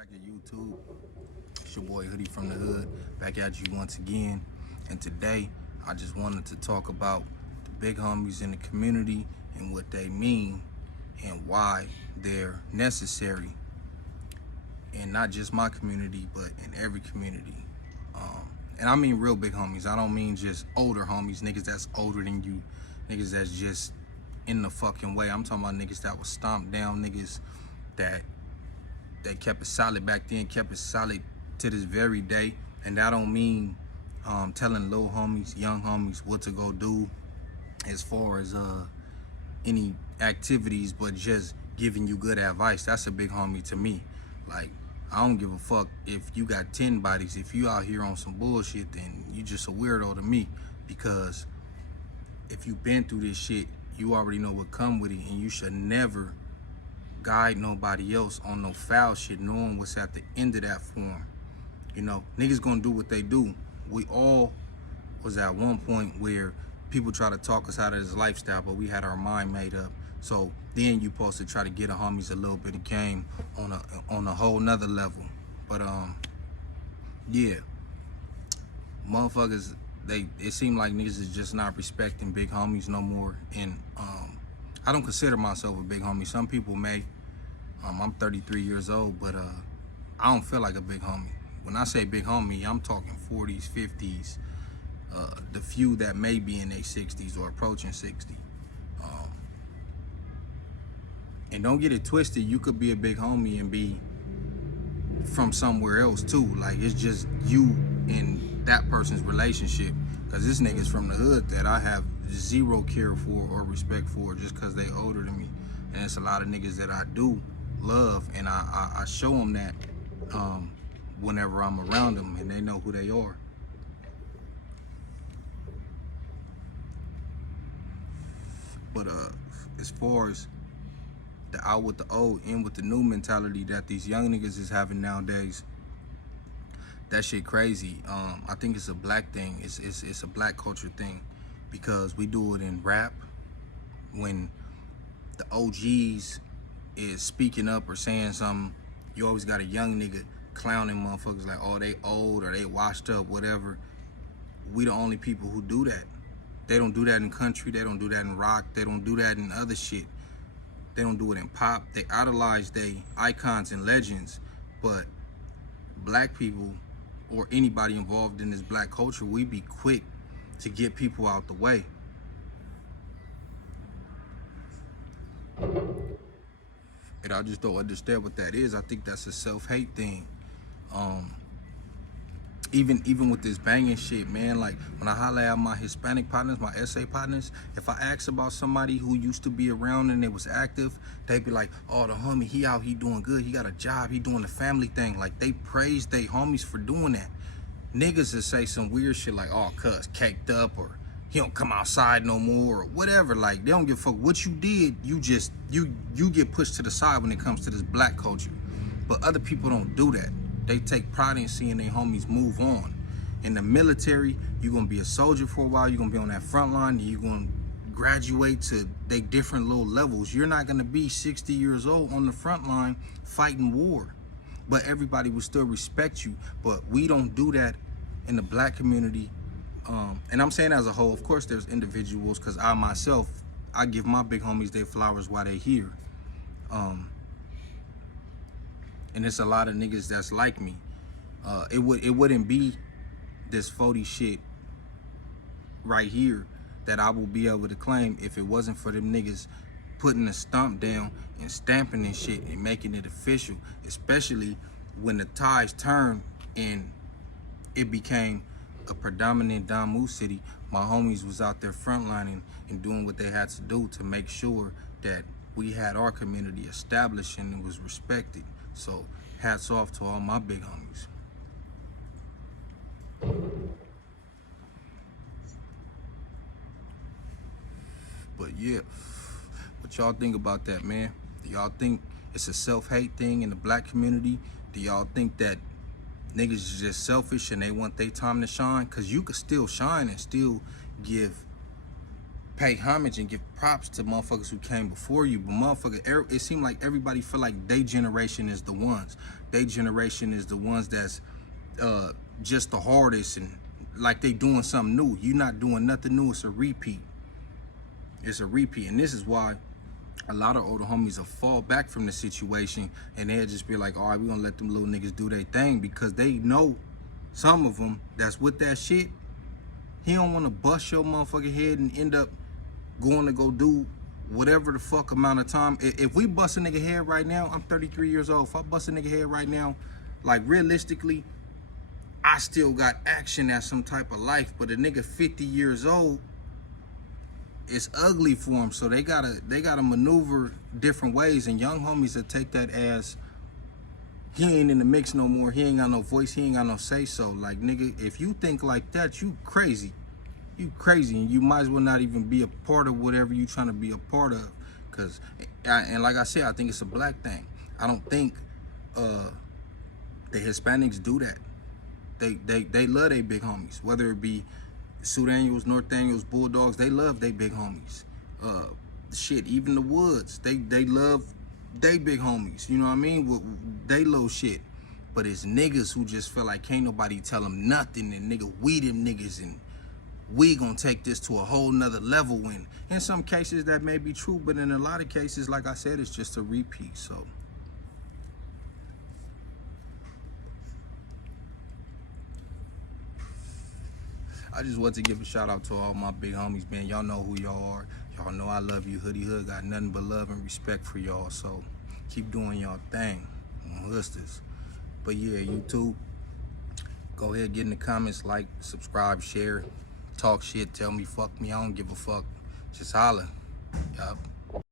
Cracker YouTube. It's your boy Hoodie from the Hood, back at you once again. And today, I just wanted to talk about the big homies in the community and what they mean and why they're necessary. And not just my community, but in every community. And I mean real big homies. I don't mean just older homies, niggas that's older than you, niggas that's just in the fucking way. I'm talking about niggas that was stomped down, niggas that they kept it solid back then, kept it solid to this very day. And that don't mean telling little homies, young homies what to go do as far as any activities, but just giving you good advice. That's a big homie to me. Like, I don't give a fuck if you got 10 bodies. If you out here on some bullshit, then you just a weirdo to me, because if you been through this shit, you already know what come with it, and you should never guide nobody else on no foul shit, knowing what's at the end of that form. You know, niggas gonna do what they do. We all was at one point where people try to talk us out of this lifestyle, but we had our mind made up. So then you supposed to try to get the homies a little bit of game on a whole nother level. But yeah, motherfuckers, it seemed like niggas is just not respecting big homies no more. And I don't consider myself a big homie. Some people may. I'm 33 years old, but I don't feel like a big homie. When I say big homie, I'm talking 40s, 50s, the few that may be in their 60s or approaching 60. And don't get it twisted, you could be a big homie and be from somewhere else too. Like, it's just you and that person's relationship. Because this nigga's from the hood that I have zero care for or respect for just because they older than me. And it's a lot of niggas that I do love, and I show them that whenever I'm around them, and they know who they are. But as far as the out with the old, in with the new mentality that these young niggas is having nowadays, that shit crazy. I think it's a black thing. It's a black culture thing, because we do it in rap. When the OGs is speaking up or saying something, you always got a young nigga clowning motherfuckers like, oh, they old or they washed up, whatever. We the only people who do that. They don't do that in country. They don't do that in rock. They don't do that in other shit. They don't do it in pop. They idolize they icons and legends. But black people, or anybody involved in this black culture, we be quick to get people out the way. And I just don't understand what that is. I think that's a self-hate thing. Even with this banging shit, man, like when I holler at my Hispanic partners, my SA partners, if I ask about somebody who used to be around and they was active, they be like, oh, the homie, he out, he doing good, he got a job, he doing the family thing. Like, they praise they homies for doing that. Niggas that say some weird shit like, oh, cuz caked up, or he don't come outside no more, or whatever. Like, they don't give a fuck what you did. You just, you get pushed to the side when it comes to this black culture. But other people don't do that. They take pride in seeing their homies move on. In the military, you're gonna be a soldier for a while, you're gonna be on that front line, and you're gonna graduate to they different little levels. You're not gonna be 60 years old on the front line fighting war. But everybody will still respect you. But we don't do that in the black community. And I'm saying as a whole, of course there's individuals, because I myself, I give my big homies their flowers while they here. And it's a lot of niggas that's like me. It wouldn't be this 40 shit right here that I will be able to claim if it wasn't for them niggas putting a stomp down and stamping and shit and making it official. Especially when the tides turned and it became a predominant Damu city. My homies was out there frontlining and doing what they had to do to make sure that we had our community established and it was respected. So hats off to all my big homies. But yeah, what y'all think about that, man? Do y'all think it's a self-hate thing in the black community? Do y'all think that niggas is just selfish and they want their time to shine? Because you could still shine and still give pay homage and give props to motherfuckers who came before you, but motherfucker, it seemed like everybody feel like they generation is the ones. They generation is the ones that's just the hardest, and like they doing something new. You not doing nothing new. It's a repeat. It's a repeat, and this is why a lot of older homies will fall back from the situation, and they'll just be like, all right, we gonna let them little niggas do their thing, because they know some of them that's with that shit. He don't want to bust your motherfucking head and end up going to go do whatever the fuck amount of time. If we bust a nigga head right now, I'm 33 years old. If I bust a nigga head right now, like realistically, I still got action at some type of life. But a nigga 50 years old, it's ugly for him. So they gotta maneuver different ways. And young homies that take that as, he ain't in the mix no more. He ain't got no voice. He ain't got no say so. Like, nigga, if you think like that, you crazy. You crazy, and you might as well not even be a part of whatever you trying to be a part of. And like I said, I think it's a black thing. I don't think the Hispanics do that. They love their big homies, whether it be Sudanio's, North Annuals, Bulldogs. They love their big homies. Shit, even the Woods, they love they big homies. You know what I mean? They little shit. But it's niggas who just feel like can't nobody tell them nothing, and nigga, we them niggas, and we gonna take this to a whole nother level. When in some cases that may be true, but in a lot of cases, like I said, it's just a repeat. So I just want to give a shout out to all my big homies, man. Y'all know who y'all are. Y'all know I love you. Hoodie Hood got nothing but love and respect for y'all. So keep doing y'all thing on Hustlers. But yeah, YouTube, go ahead, get in the comments, like, subscribe, share, talk shit, tell me fuck me. I don't give a fuck. Just holla. Yup.